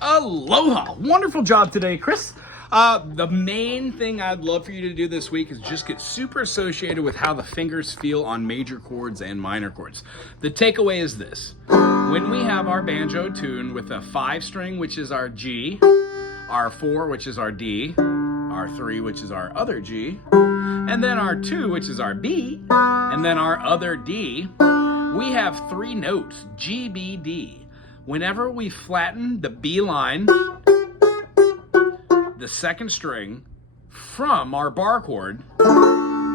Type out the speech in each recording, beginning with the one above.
Aloha! Wonderful job today, Chris. The main thing I'd love for you to do this week is just get super associated with how the fingers feel on major chords and minor chords. The takeaway is this. When we have our banjo tune with a 5-string, which is our G, our 4, which is our D, our 3, which is our other G, and then our 2, which is our B, and then our other D, we have 3 notes, G, B, D. Whenever we flatten the B line, the second string, from our bar chord,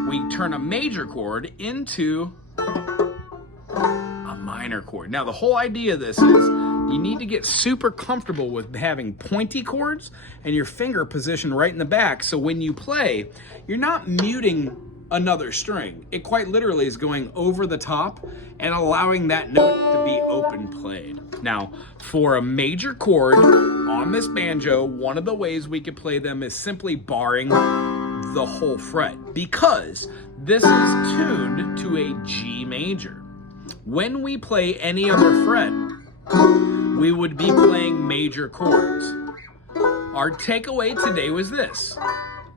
we turn a major chord into a minor chord. Now, the whole idea of this is you need to get super comfortable with having pointy chords and your finger positioned right in the back, so when you play, you're not muting another string. It quite literally is going over the top and allowing that note to be open played. Now, for a major chord on this banjo, one of the ways we could play them is simply barring the whole fret, because this is tuned to a G major. When we play any other fret, we would be playing major chords. Our takeaway today was this.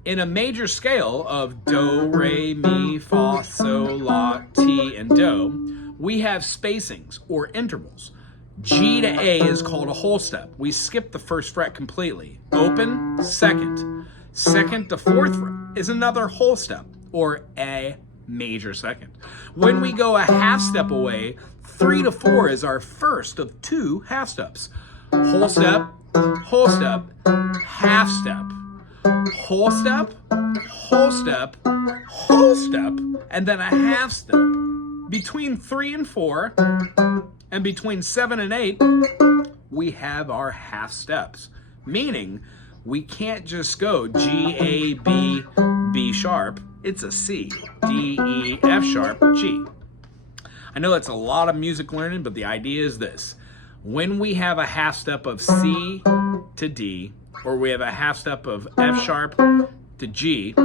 In a major scale of do, re, mi, fa, sol, la, ti, and do, we have spacings or intervals. G to A is called a whole step. We skip the first fret completely. Open, second. Second to fourth fret is another whole step, or a major second. When we go a half step away, 3 to 4 is our first of 2 half steps. Whole step, half step. Whole step, whole step, whole step, and then a half step. Between 3 and 4, and between 7 and 8, we have our half steps. Meaning, we can't just go G, A, B, B sharp. It's a C, D, E, F sharp, G. I know that's a lot of music learning, but the idea is this. When we have a half step of C to D, or we have a half step of F sharp to G,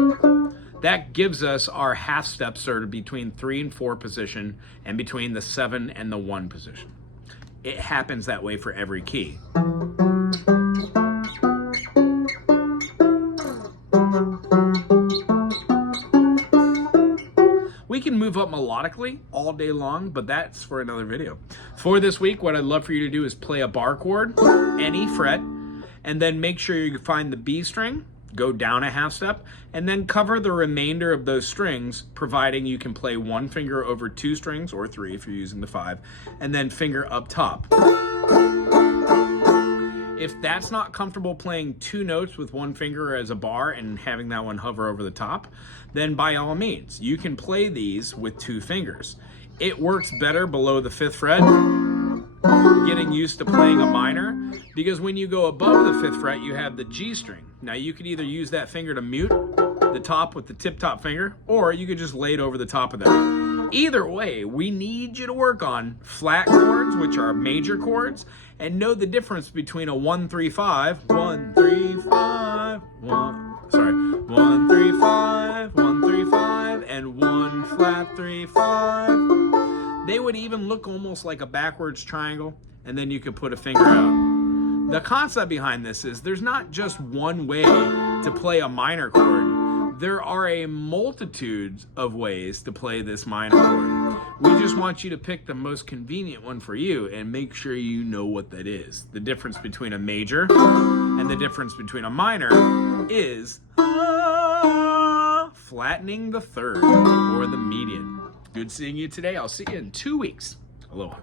that gives us our half steps sort of between 3 and 4 position and between the 7 and the 1 position. It happens that way for every key. We can move up melodically all day long, but that's for another video. For this week, what I'd love for you to do is play a bar chord, any fret, and then make sure you find the B string, go down a half step, and then cover the remainder of those strings, providing you can play 1 finger over 2 strings, or 3 if you're using the 5, and then finger up top. If that's not comfortable playing 2 notes with 1 finger as a bar and having that one hover over the top, then by all means, you can play these with 2 fingers. It works better below the 5th fret, getting used to playing a minor, because when you go above the 5th fret, you have the G string. Now you could either use that finger to mute the top with the tip-top finger, or you could just lay it over the top of that. Either way, we need you to work on flat chords, which are major chords, and know the difference between a 1-3-5, 1-3-5, 1-3-5, 1-3-5, and 1 flat 3-5. They would even look almost like a backwards triangle, and then you could put a finger out. The concept behind this is there's not just one way to play a minor chord. There are a multitude of ways to play this minor chord. We just want you to pick the most convenient one for you and make sure you know what that is. The difference between a major and the difference between a minor is flattening the third or the median. Good seeing you today. I'll see you in 2 weeks. Aloha.